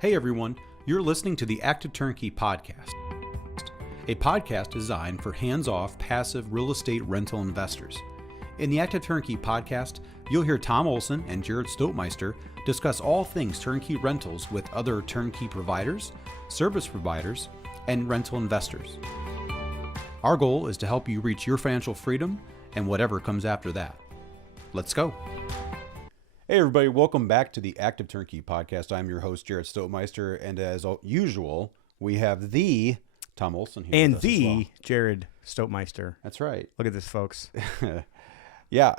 Hey everyone, you're listening to the Active Turnkey podcast, a podcast designed for hands-off, passive real estate rental investors. In the Active Turnkey podcast, you'll hear Tom Olson and Jared Stoltmeister discuss all things turnkey rentals with other turnkey providers, service providers, and rental investors. Our goal is to help you reach your financial freedom and whatever comes after that. Let's go. Hey everybody, welcome back to the Active Turnkey podcast. I'm your host, Jared Stoltmeister, and as usual, we have the Tom Olson here. And the Jared Stoltmeister. That's right. Look at this, folks. Yeah,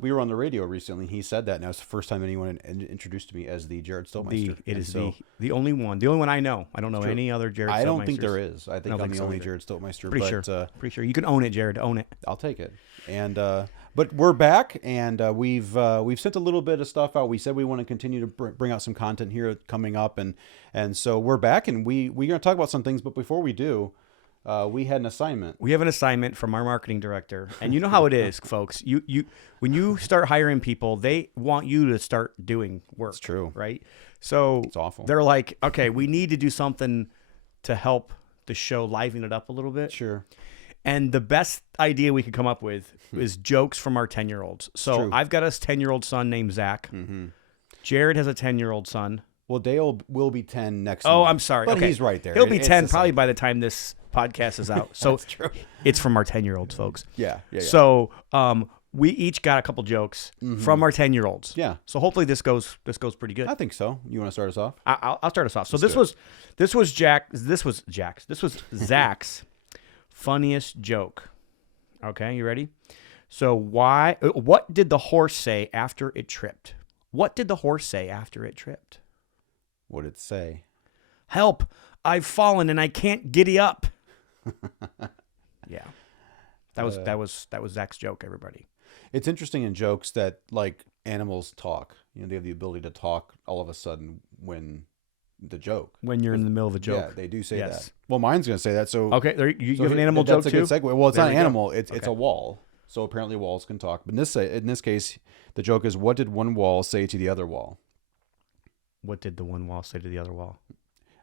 we were on the radio recently. He said that, and that was the first time anyone introduced me as the Jared Stoltmeister. It is the only one I know. I don't know any other Jared Stoltmeisters. I don't think there is. I think I'm the only Jared Stoltmeister. Pretty sure. You can own it, Jared. Own it. I'll take it. And but we're back, and we've sent a little bit of stuff out. We said we want to continue to bring out some content here coming up, and so we're back, and we're going to talk about some things. But before we do, we had an assignment. We have an assignment from our marketing director, and you know how it is, folks. You when you start hiring people, they want you to start doing work. It's true, right? So it's awful. They're like, okay, we need to do something to help the show liven it up a little bit. Sure. And the best idea we could come up with is jokes from our 10-year-olds. So I've got a 10-year-old son named Zach. Mm-hmm. Jared has a 10-year-old son. Well, Dale will be 10 next month. month. I'm sorry. But okay. He's right there. He'll be 10 probably by the time this podcast is out. So That's true. It's from our 10-year-olds, folks. Yeah. So we each got a couple jokes from our 10-year-olds. Yeah. So hopefully this goes pretty good. I think so. You want to start us off? I'll start us off. So this was Zach's funniest joke. Okay, you ready? So what did the horse say after it tripped? What did the horse say after it tripped? What did it say? Help! I've fallen and I can't giddy up. Yeah. That was Zach's joke, everybody. It's interesting in jokes that like animals talk. You know, they have the ability to talk all of a sudden when you're in the middle of a joke. Yeah, they do say that. Well, mine's going to say that. So okay, you have an animal joke too? That's a good segue. Well, it's not an animal. It's a wall. So apparently walls can talk. But in this case, the joke is, what did one wall say to the other wall? What did the one wall say to the other wall?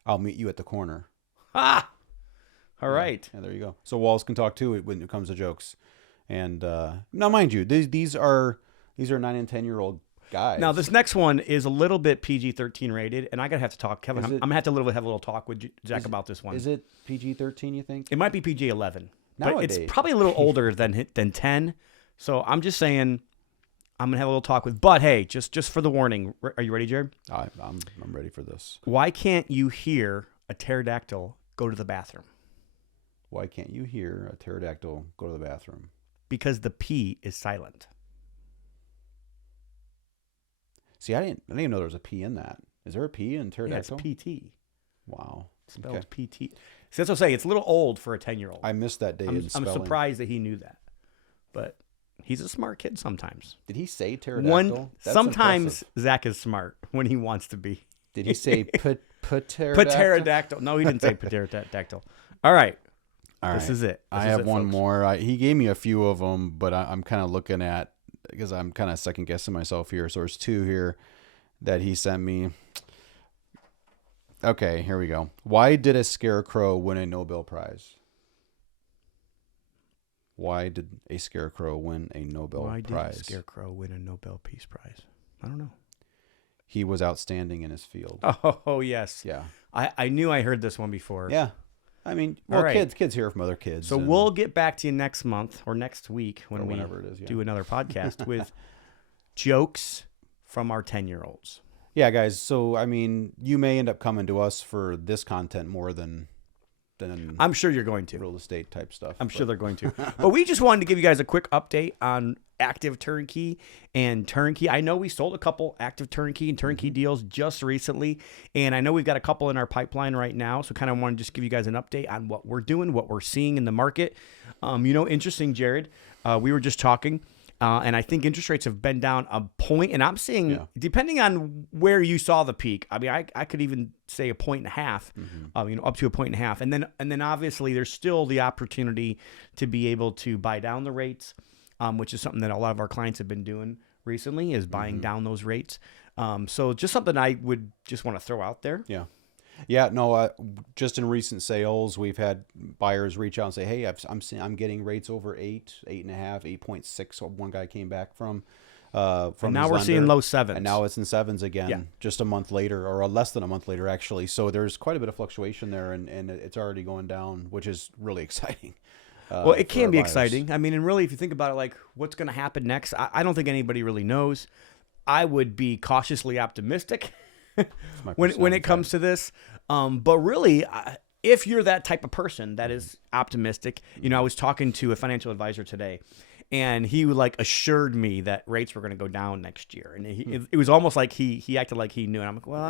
I'll meet you at the corner. Ah! All right. Yeah, there you go. So walls can talk too when it comes to jokes. And now, mind you, these are 9 and 10-year-old guys. Now, this next one is a little bit PG-13 rated, and I'm going to have to talk. Kevin, I'm going to have to have a little talk with Zach about this one. Is it PG-13, you think? It might be PG-11. Nowadays. But it's probably a little older than 10. So I'm just saying I'm going to have a little talk with. But hey, just for the warning, are you ready, Jared? I'm ready for this. Why can't you hear a pterodactyl go to the bathroom? Why can't you hear a pterodactyl go to the bathroom? Because the P is silent. See, I didn't even know there was a P in that. Is there a P in pterodactyl? Yeah, it's PT. Wow. It spells PT. See, that's what I'm saying. It's a little old for a 10-year-old. I missed that day in spelling. I'm surprised that he knew that. But he's a smart kid sometimes. Did he say pterodactyl? Sometimes impressive. Zach is smart when he wants to be. Did he say pterodactyl? Pterodactyl. No, he didn't say pterodactyl. All right. This is it. I have one more. He gave me a few of them, but I'm kind of looking at, because I'm kind of second guessing myself here. So there's two here that he sent me. Okay, here we go. Why did a scarecrow win a Nobel Prize? Why did a scarecrow win a Nobel Prize? Why did a scarecrow win a Nobel Peace Prize? I don't know. He was outstanding in his field. Oh yes. Yeah. I knew I heard this one before. Yeah. I mean, well, right. kids hear from other kids. So we'll get back to you next month or next week when we do another podcast with jokes from our 10-year-olds. Yeah, guys. So, I mean, you may end up coming to us for this content more than I'm sure you're going to. Real estate type stuff. I'm sure they're going to. But we just wanted to give you guys a quick update on Active Turnkey and Turnkey. I know we sold a couple Active Turnkey and Turnkey deals just recently, and I know we've got a couple in our pipeline right now, so kind of want to just give you guys an update on what we're doing, what we're seeing in the market. Interesting, Jared, we were just talking, and I think interest rates have been down a point, and I'm seeing, depending on where you saw the peak, I mean, I could even say 1.5 points, up to 1.5 points, and then obviously there's still the opportunity to be able to buy down the rates, which is something that a lot of our clients have been doing recently is buying down those rates. So just something I would just want to throw out there. Yeah. Yeah, no, just in recent sales, we've had buyers reach out and say, hey, I'm getting rates over 8.5, 8.6. So one guy came back from And now his we're lender, seeing low sevens. and now it's in sevens again, Yeah. just a month later, or less than a month later, actually. So there's quite a bit of fluctuation there, and it's already going down, which is really exciting. Well, it for can our be buyers. exciting. I mean, and really, if you think about it, like what's going to happen next, I don't think anybody really knows. I would be cautiously optimistic when it comes to this. But really, if you're that type of person that is optimistic, I was talking to a financial advisor today, and he assured me that rates were going to go down next year. And it was almost like he acted like he knew. And I'm like, well,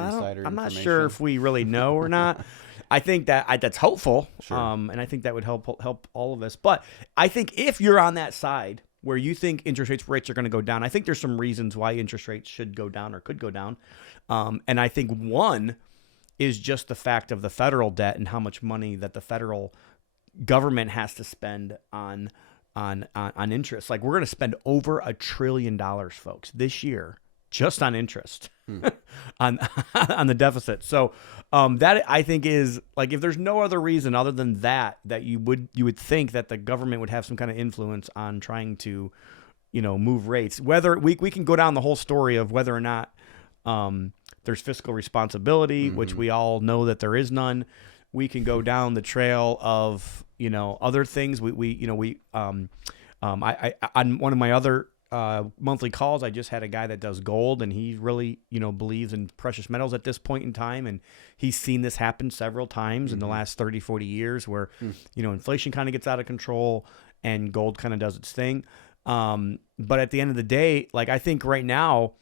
I'm not sure if we really know or not. I think that's hopeful. Sure. And I think that would help all of us. But I think if you're on that side where you think interest rates are going to go down, I think there's some reasons why interest rates should go down or could go down. And I think one is just the fact of the federal debt and how much money that the federal government has to spend on interest. Like, we're going to spend over $1 trillion, folks, this year just on interest on the deficit. So that I think is like, if there's no other reason other than that you would think that the government would have some kind of influence on trying to move rates. Whether we can go down the whole story of whether or not there's fiscal responsibility, which we all know that there is none. We can go down the trail of other things. I on one of my other monthly calls, I just had a guy that does gold, and he really believes in precious metals at this point in time, and he's seen this happen several times in the last 30-40 years where inflation kind of gets out of control and gold kind of does its thing. But at the end of the day, like, I think right now,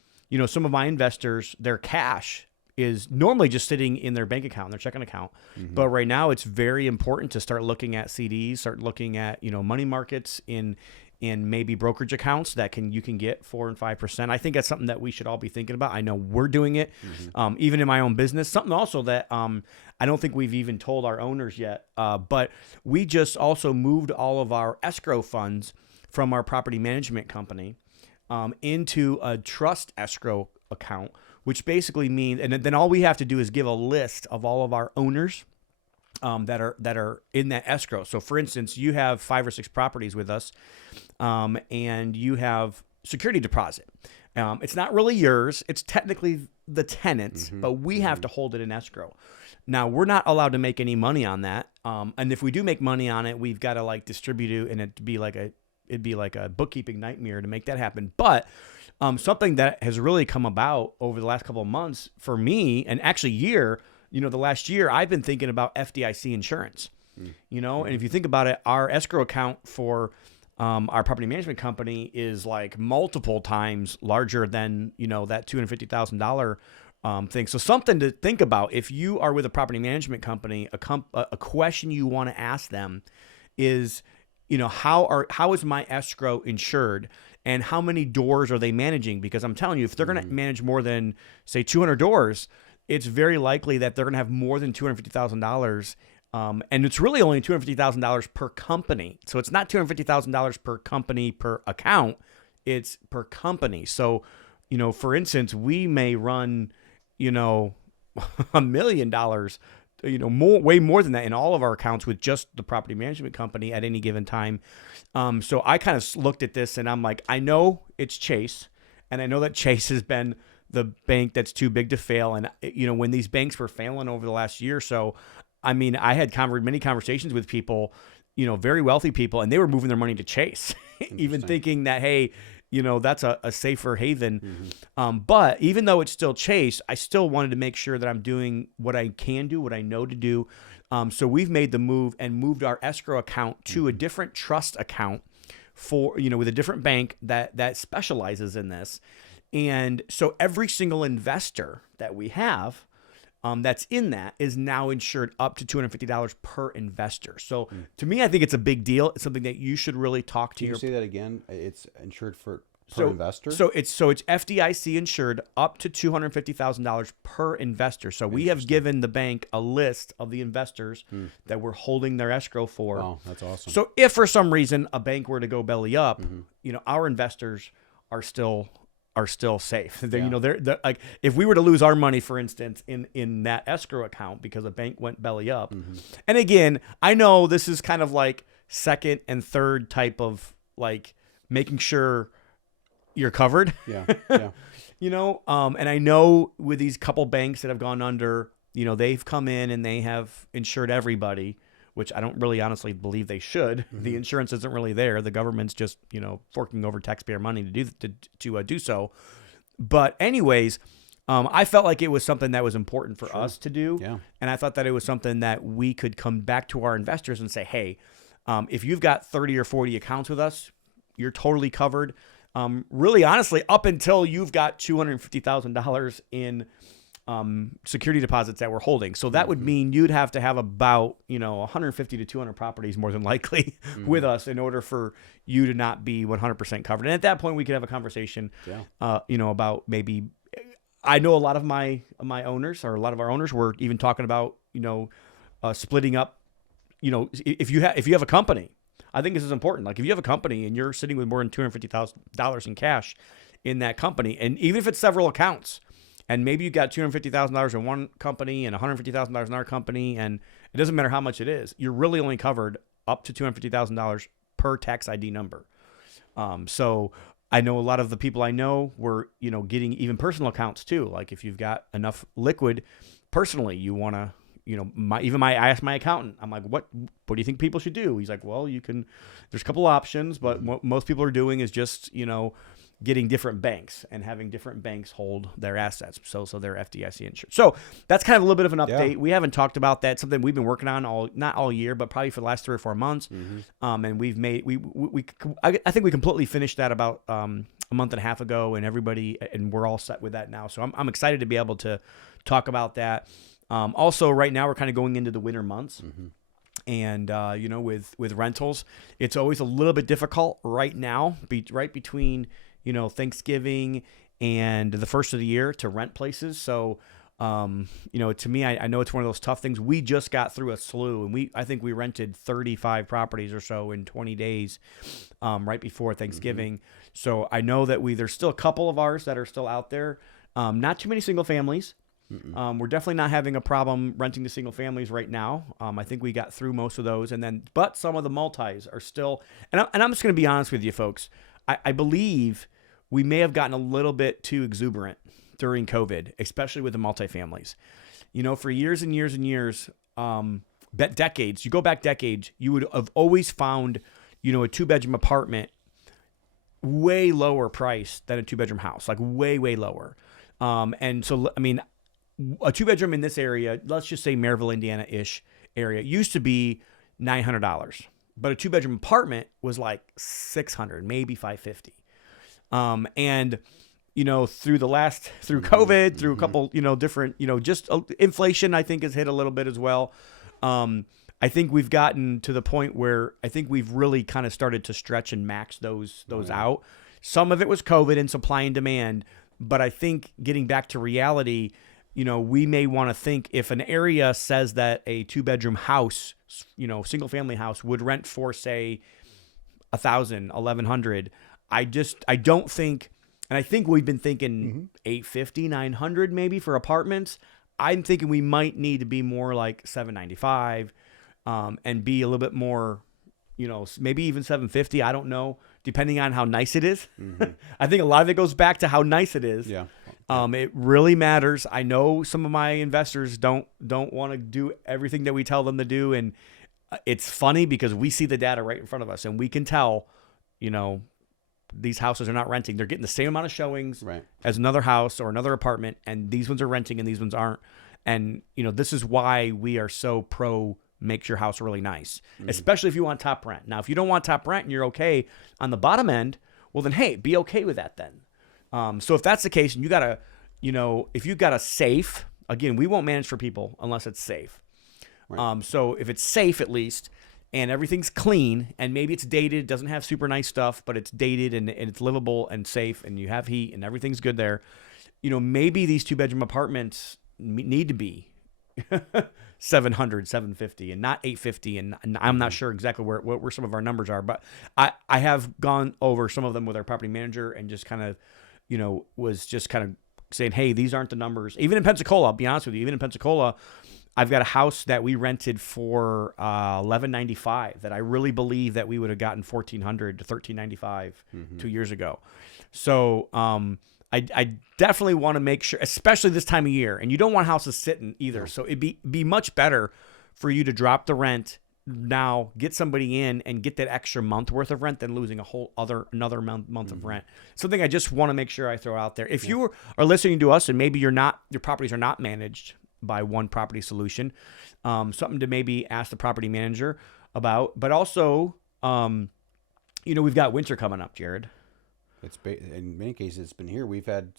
some of my investors, their cash is normally just sitting in their bank account, their checking account. But right now, it's very important to start looking at CDs, start looking at money markets in maybe brokerage accounts that you can get 4% and 5%. I think that's something that we should all be thinking about. I know we're doing it, even in my own business. Something also that I don't think we've even told our owners yet, but we just also moved all of our escrow funds from our property management company into a trust escrow account, which basically means, and then all we have to do is give a list of all of our owners that are in that escrow. So, for instance, you have 5 or 6 properties with us, and you have security deposit. It's not really yours; it's technically the tenant's, but we have to hold it in escrow. Now, we're not allowed to make any money on that, and if we do make money on it, we've got to distribute it, and it'd be like a bookkeeping nightmare to make that happen. But something that has really come about over the last couple of months for me, and actually the last year, I've been thinking about FDIC insurance. And if you think about it, our escrow account for our property management company is like multiple times larger than that $250,000 thing. So something to think about if you are with a property management company. A question you want to ask them is, how is my escrow insured, and how many doors are they managing? Because I'm telling you, if they're going to manage more than, say, 200 doors, it's very likely that they're going to have more than $250,000. And it's really only $250,000 per company. So it's not $250,000 per company per account. It's per company. So, for instance, we may run, $1 million, way more than that in all of our accounts with just the property management company at any given time. So I kind of looked at this and I'm like, I know it's Chase, and I know that Chase has been the bank that's too big to fail. And, when these banks were failing over the last year or so, I mean, I had many conversations with people, very wealthy people, and they were moving their money to Chase, even thinking that, hey, that's a safer haven. But even though it's still Chase, I still wanted to make sure that I'm doing what I can do, what I know to do. So we've made the move and moved our escrow account to a different trust account for, with a different bank that specializes in this. And so every single investor that we have that's in that is now insured up to $250 per investor. So to me, I think it's a big deal. It's something that you should really talk to Can you say that again? It's insured per investor? So it's FDIC insured up to $250,000 per investor. So we have given the bank a list of the investors that we're holding their escrow for. Wow, that's awesome. So if for some reason a bank were to go belly up, our investors are still are still safe. They're, Yeah. they're like, if we were to lose our money, for instance, in that escrow account because a bank went belly up. And again, I know this is kind of like second and third type of like making sure you're covered. Yeah. Yeah. And I know with these couple banks that have gone under, they've come in and they have insured everybody, which I don't really honestly believe they should. The insurance isn't really there. The government's just, forking over taxpayer money to do so. But anyways, I felt like it was something that was important for us to do. Yeah. And I thought that it was something that we could come back to our investors and say, hey, if you've got 30 or 40 accounts with us, you're totally covered. Really, honestly, up until you've got $250,000 in security deposits that we're holding. So that would mean you'd have to have about, 150 to 200 properties more than likely with us in order for you to not be 100% covered. And at that point, we could have a conversation, about maybe, I know a lot of my owners, or a lot of our owners, were even talking about, splitting up, if you have a company. I think this is important. Like if you have a company and you're sitting with more than $250,000 in cash in that company, and even if it's several accounts, and maybe you got $250,000 in one company and $150,000 in our company, and it doesn't matter how much it is, you're really only covered up to $250,000 per tax ID number. So I know a lot of the people I know were, getting even personal accounts too. Like if you've got enough liquid personally, you want to, I asked my accountant, I'm like, what do you think people should do? He's like, well, there's a couple options, but what most people are doing is just, getting different banks and having different banks hold their assets. So they're FDIC insured. So that's kind of a little bit of an update. Yeah. We haven't talked about that. Something we've been working on not all year, but probably for the last 3 or 4 months. And we've made, I think we completely finished that about, a month and a half ago, and we're all set with that now. So I'm excited to be able to talk about that. Also right now we're kind of going into the winter months. And, with rentals, it's always a little bit difficult right now, right between, Thanksgiving and the first of the year to rent places. So, to me, I know it's one of those tough things. We just got through a slew, and I think we rented 35 properties or so in 20 days, right before Thanksgiving. So I know that there's still a couple of ours that are still out there. Not too many single families. We're definitely not having a problem renting to single families right now. I think we got through most of those, but some of the multis are still, and I'm just going to be honest with you folks. I believe we may have gotten a little bit too exuberant during COVID, especially with the multifamilies. For years and years and years, decades, you go back decades, you would have always found, a 2-bedroom apartment way lower price than a 2-bedroom house, like way, way lower. And so, I mean, a 2-bedroom in this area, let's just say Maryville, Indiana-ish area, used to be $900, but a 2-bedroom apartment was like $600, maybe $550. And through COVID, through a couple, different, just inflation, I think has hit a little bit as well. I think we've gotten to the point where I think we've really kind of started to stretch and max those out. Some of it was COVID and supply and demand, but I think getting back to reality, we may want to think if an area says that a 2-bedroom house, single family house would rent for say $1,000, $1,100. I don't think, and I think we've been thinking $850, $900 maybe for apartments. I'm thinking we might need to be more like $795, and be a little bit more, maybe even $750. I don't know, depending on how nice it is. I think a lot of it goes back to how nice it is. Yeah. It really matters. I know some of my investors don't want to do everything that we tell them to do, and it's funny because we see the data right in front of us, and we can tell, these houses are not renting. They're getting the same amount of showings as another house or another apartment, and these ones are renting and these ones aren't. And, this is why we are so pro makes your house really nice, especially if you want top rent. Now, if you don't want top rent and you're okay on the bottom end, well then, hey, be okay with that then. So if that's the case and you got a, if you've got a safe, again, we won't manage for people unless it's safe. So if it's safe at least, and everything's clean, and maybe it's dated, doesn't have super nice stuff, but it's dated and it's livable and safe, and you have heat and everything's good there, maybe these 2-bedroom apartments need to be $700, $750, and not $850. And I'm not sure exactly where some of our numbers are, but I have gone over some of them with our property manager and just kind of was just kind of saying, hey, these aren't the numbers. Even in Pensacola, I'll be honest with you, even in Pensacola, I've got a house that we rented for $1,195 that I really believe that we would have gotten $1,400 to $1,395 2 years ago. So I definitely want to make sure, especially this time of year, and you don't want houses sitting either. No. So it'd be much better for you to drop the rent now, get somebody in, and get that extra month worth of rent than losing another month of rent. Something I just want to make sure I throw out there. If you are listening to us and maybe your properties are not managed by one property solution, something to maybe ask the property manager about. But also, we've got winter coming up, Jared. It's in many cases it's been here. We've had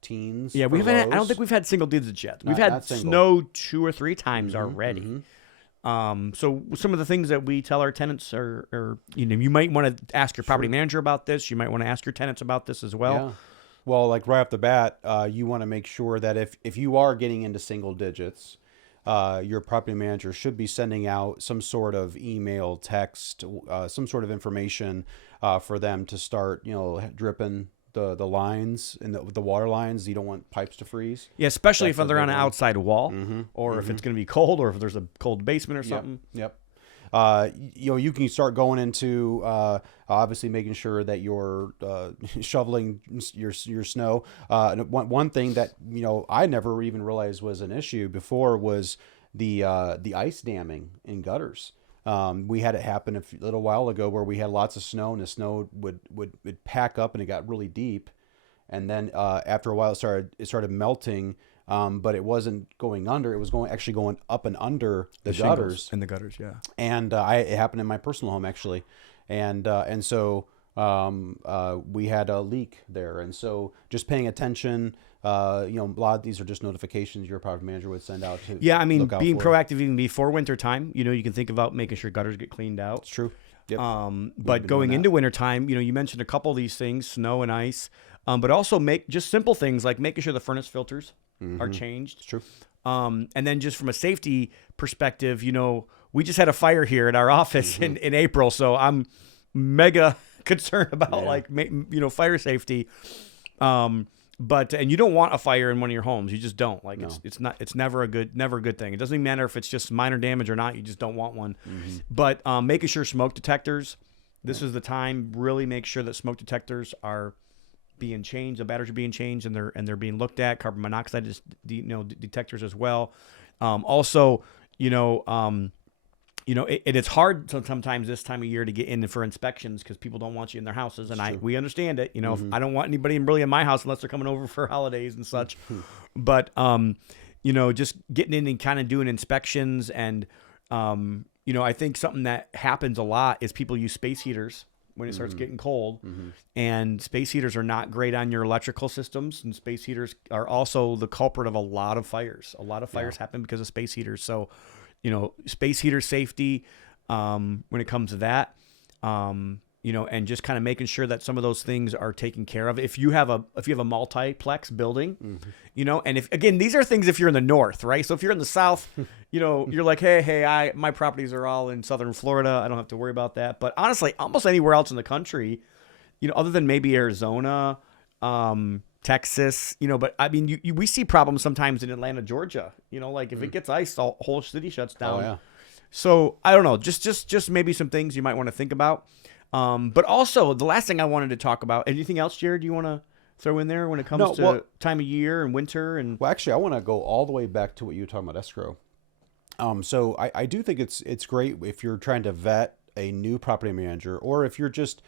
teens. Yeah, we've had. I don't think we've had single digits yet. We've had snow 2 or 3 times already. So some of the things that we tell our tenants are you might want to ask your property manager about this. You might want to ask your tenants about this as well. Yeah. Well, like right off the bat, you want to make sure that if you are getting into single digits, your property manager should be sending out some sort of email, text, some sort of information for them to start, dripping the lines and the water lines. You don't want pipes to freeze. Yeah, especially if they're on an outside wall, or if it's going to be cold, or if there's a cold basement or something. Yep. You can start going into obviously making sure that you're shoveling your snow. And one thing that I never even realized was an issue before was the ice damming in gutters. We had it happen a little while ago where we had lots of snow, and the snow would pack up and it got really deep, and then after a while it started melting. But it wasn't going under; it was actually going up and under the gutters. In the gutters, yeah. And it happened in my personal home actually, and so we had a leak there, and so just paying attention. A lot of these are just notifications your property manager would send out to. Yeah, I mean, being proactive even before winter time. You can think about making sure gutters get cleaned out. It's true. Yep. But going into winter time, you mentioned a couple of these things, snow and ice, but also make just simple things like making sure the furnace filters are changed. It's true. And then just from a safety perspective, we just had a fire here at our office in April, so I'm mega concerned about fire safety. But you don't want a fire in one of your homes. You just don't. It's never a good thing. It doesn't even matter if it's just minor damage or not. You just don't want one. But making sure smoke detectors. This is the time. Really make sure that smoke detectors are being changed. The batteries are being changed, and they're being looked at. Carbon monoxide detectors as well. Also, it's hard sometimes this time of year to get in for inspections because people don't want you in their houses, and we understand it. I don't want anybody really in my house unless they're coming over for holidays and such. But just getting in and kind of doing inspections, and I think something that happens a lot is people use space heaters when it starts getting cold, and space heaters are not great on your electrical systems, and space heaters are also the culprit of a lot of fires. A lot of fires happen because of space heaters. So, space heater safety, when it comes to that, and just kind of making sure that some of those things are taken care of. If you have a multiplex building, and again, these are things if you're in the north, right? So if you're in the south, you're like, hey, my properties are all in southern Florida. I don't have to worry about that. But honestly, almost anywhere else in the country, other than maybe Arizona, Texas, but I mean, we see problems sometimes in Atlanta, Georgia, if it gets ice, the whole city shuts down. Oh, yeah. So I don't know, just maybe some things you might want to think about. But also the last thing I wanted to talk about, anything else, Jared, you want to throw in there when it comes to time of year and winter? Well, actually, I want to go all the way back to what you were talking about escrow. So I do think it's great if you're trying to vet a new property manager, or if you're just,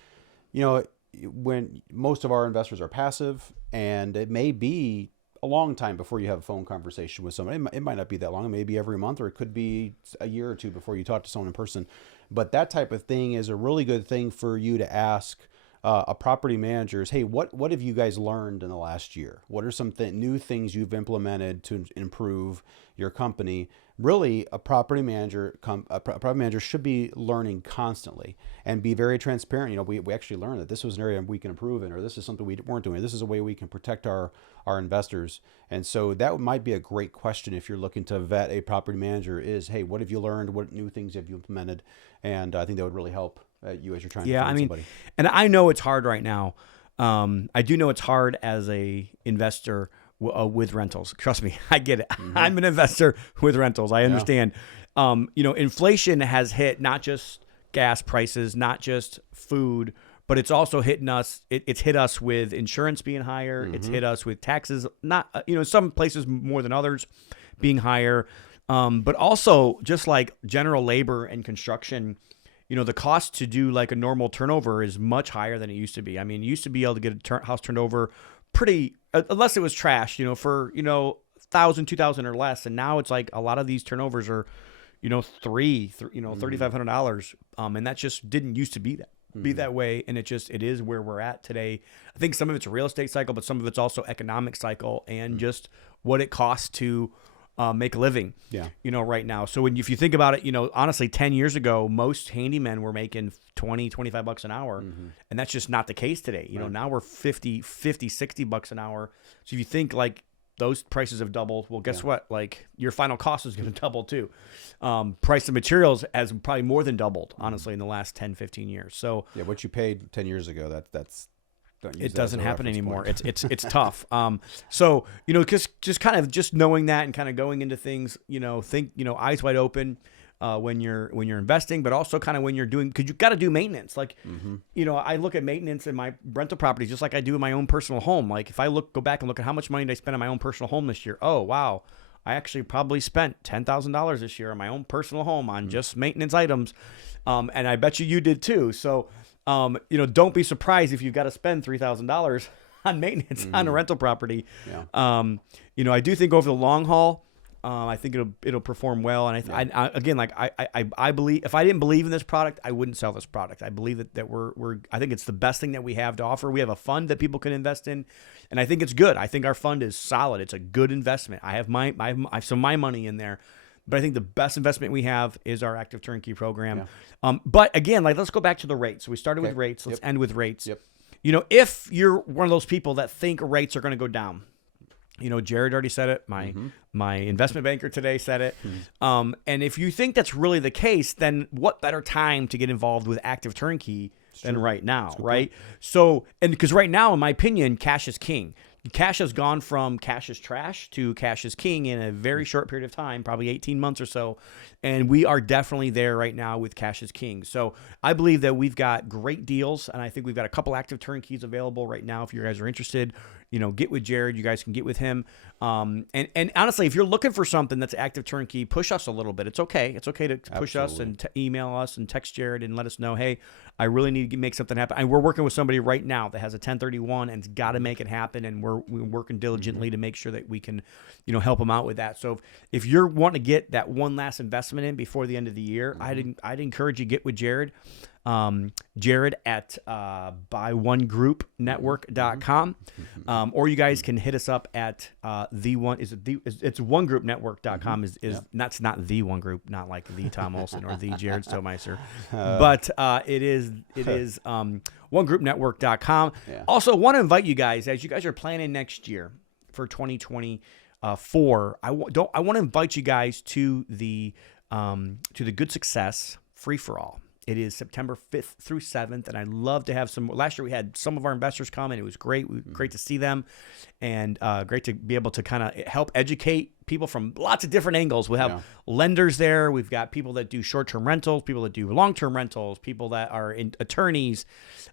when most of our investors are passive, and it may be a long time before you have a phone conversation with somebody. It might not be that long. It may be every month, or it could be a year or two before you talk to someone in person. But that type of thing is a really good thing for you to ask a property manager is, hey, what have you guys learned in the last year? What are some new things you've implemented to improve your company? Really, a property manager should be learning constantly and be very transparent. We actually learned that this was an area we can improve in, or this is something we weren't doing. This is a way we can protect our investors. And so that might be a great question if you're looking to vet a property manager is, hey, what have you learned? What new things have you implemented? And I think that would really help you as you're trying to find somebody. And I know it's hard right now. I do know it's hard as a investor with rentals. Trust me, I get it. I'm an investor with rentals. I understand. Inflation has hit not just gas prices, not just food, but it's also hitting us. It's hit us with insurance being higher. It's hit us with taxes, not some places more than others being higher, but also just like general labor and construction. The cost to do like a normal turnover is much higher than it used to be. I mean, you used to be able to get a house turned over pretty, unless it was trash, for, 1,000, 2,000 or less. And now it's like a lot of these turnovers are, $3,500. And that just didn't used to be that way. And it is where we're at today. I think some of it's a real estate cycle, but some of it's also economic cycle and just what it costs to make a living, right now. So if you think about it, honestly, 10 years ago, most handymen were making $20-25 an hour. And that's just not the case today. Now we're $50, $60 an hour. So if you think like those prices have doubled, well, guess what? Like your final cost is going to double too. Price of materials has probably more than doubled, honestly, in the last 10, 15 years. So what you paid 10 years ago, that's it doesn't happen anymore. It's tough. So just kind of just knowing that and kind of going into things, think eyes wide open when you're investing, but also kind of when you're doing, because you got to do maintenance. Like I look at maintenance in my rental properties just like I do in my own personal home. Like if I go back and look at how much money did I spend on my own personal home this year? Oh wow, I actually probably spent $10,000 this year on my own personal home on just maintenance items, and I bet you did too. So. Don't be surprised if you've got to spend $3,000 on maintenance on a rental property. I do think over the long haul, I think it'll perform well. And I believe if I didn't believe in this product, I wouldn't sell this product. I believe that I think it's the best thing that we have to offer. We have a fund that people can invest in, and I think it's good. I think our fund is solid. It's a good investment. I have some of my money in there. But I think the best investment we have is our active turnkey program. But again, let's go back to the rates. So we started with rates. Let's end with rates. If you're one of those people that think rates are going to go down, Jared already said it. My investment banker today said it. And if you think that's really the case, then what better time to get involved with active turnkey than right now, right? So, and because right now, in my opinion, cash is king. Cash has gone from cash is trash to cash is king in a very short period of time, probably 18 months or so. And we are definitely there right now with cash is king. So I believe that we've got great deals, and I think we've got a couple active turnkeys available right now. If you guys are interested, get with Jared. You guys can get with him. And honestly, if you're looking for something that's active turnkey, push us a little bit. It's okay. It's okay to push us and email us and text Jared and let us know, hey, I really need to make something happen. And we're working with somebody right now that has a 1031 and's got to make it happen. And we're working diligently to make sure that we can, help them out with that. So if you're wanting to get that one last investment in before the end of the year, I'd encourage you to get with Jared. Jared at buyOneGroupNetwork.com, or you guys can hit us up at it's OneGroupNetwork.com is that's not the One Group, not like the Tom Olson or the Jared Stomeister, but it is OneGroupNetwork.com. Also, want to invite you guys as you guys are planning next year for 2024. I want to invite you guys to the Good Success Free for All. It is September 5th through 7th, and I'd love to have some. Last year we had some of our investors come, and it was great. Great to see them, and great to be able to kind of help educate people from lots of different angles. We have lenders there. We've got people that do short-term rentals, people that do long-term rentals, people that are attorneys,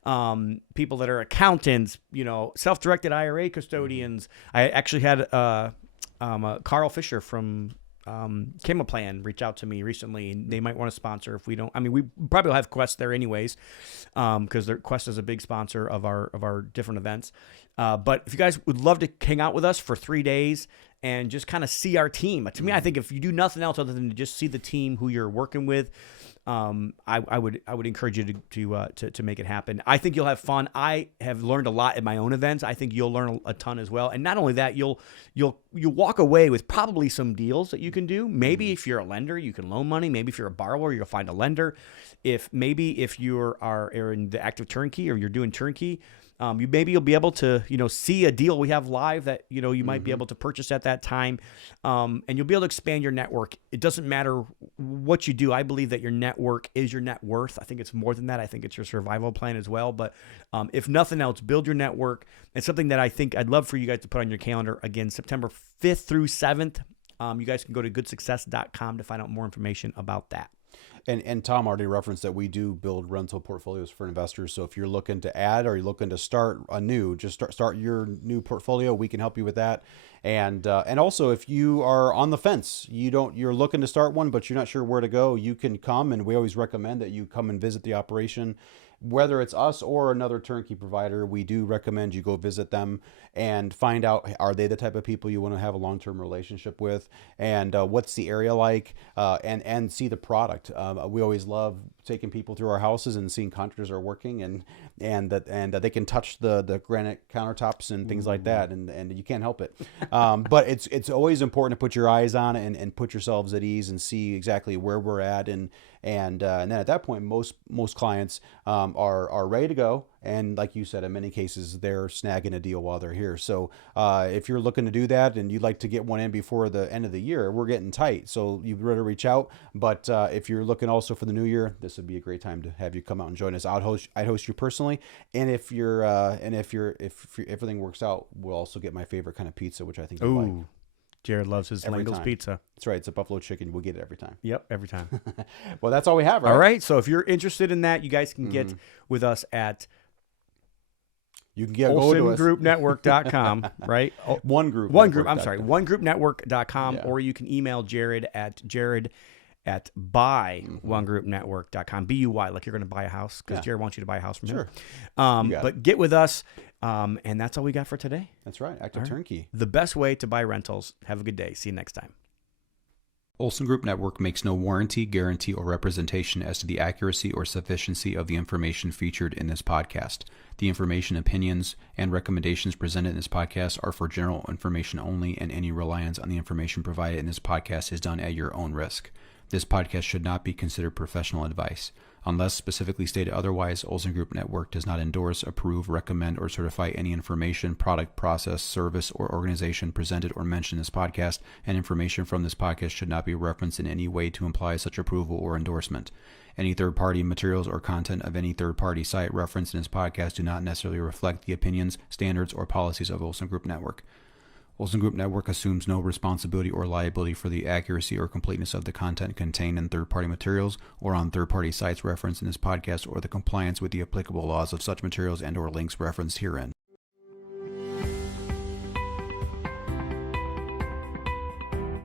people that are accountants, self-directed IRA custodians. I actually had Carl Fisher from Camoplan reach out to me recently, and they might want to sponsor if we don't. I mean, we probably will have Quest there anyways, because Quest is a big sponsor of our different events. But if you guys would love to hang out with us for 3 days and just kind of see our team, to me, I think if you do nothing else other than to just see the team who you're working with, I would encourage you to make it happen. I think you'll have fun. I have learned a lot at my own events. I think you'll learn a ton as well. And not only that, you'll walk away with probably some deals that you can do. Maybe if you're a lender, you can loan money. Maybe if you're a borrower, you'll find a lender. If you are in the active turnkey or you're doing turnkey, You'll be able to, see a deal we have live that, you might be able to purchase at that time. And you'll be able to expand your network. It doesn't matter what you do. I believe that your network is your net worth. I think it's more than that. I think it's your survival plan as well. But if nothing else, build your network. It's something that I think I'd love for you guys to put on your calendar. Again, September 5th through 7th. You guys can go to goodsuccess.com to find out more information about that. And Tom already referenced that we do build rental portfolios for investors. So if you're looking to add or you're looking to start start your new portfolio, we can help you with that. And also if you are on the fence, you're looking to start one, but you're not sure where to go, you can come, and we always recommend that you come and visit the operation. Whether it's us or another turnkey provider, we do recommend you go visit them and find out, are they the type of people you want to have a long-term relationship with, and what's the area like, and see the product. We always love taking people through our houses and seeing contractors are working, and that they can touch the granite countertops and things like that, and you can't help it. But it's always important to put your eyes on it and put yourselves at ease and see exactly where we're at, and then at that point, most clients are ready to go. And like you said, in many cases, they're snagging a deal while they're here. So if you're looking to do that and you'd like to get one in before the end of the year, we're getting tight. So you better reach out. But if you're looking also for the new year, this would be a great time to have you come out and join us. I'd host you personally. And if everything works out, we'll also get my favorite kind of pizza, which I think you like. Jared loves his Langle's pizza. That's right. It's a buffalo chicken. We'll get it every time. Yep, every time. Well, that's all we have, right? All right. So if you're interested in that, you guys can get with us at OlsenGroupNetwork.com, right? One group. I'm sorry. OneGroupNetwork.com, or you can email Jared at buyonegroupnetwork.com. BUY, like you're going to buy a house, because Jared wants you to buy a house from him. But get with us, and that's all we got for today. That's right. Active Turnkey. The best way to buy rentals. Have a good day. See you next time. Olsen Group Network makes no warranty, guarantee, or representation as to the accuracy or sufficiency of the information featured in this podcast. The information, opinions, and recommendations presented in this podcast are for general information only, and any reliance on the information provided in this podcast is done at your own risk. This podcast should not be considered professional advice. Unless specifically stated otherwise, Olsen Group Network does not endorse, approve, recommend, or certify any information, product, process, service, or organization presented or mentioned in this podcast, and information from this podcast should not be referenced in any way to imply such approval or endorsement. Any third-party materials or content of any third-party site referenced in this podcast do not necessarily reflect the opinions, standards, or policies of Olsen Group Network. Olsen Group Network assumes no responsibility or liability for the accuracy or completeness of the content contained in third-party materials or on third-party sites referenced in this podcast, or the compliance with the applicable laws of such materials and/or links referenced herein.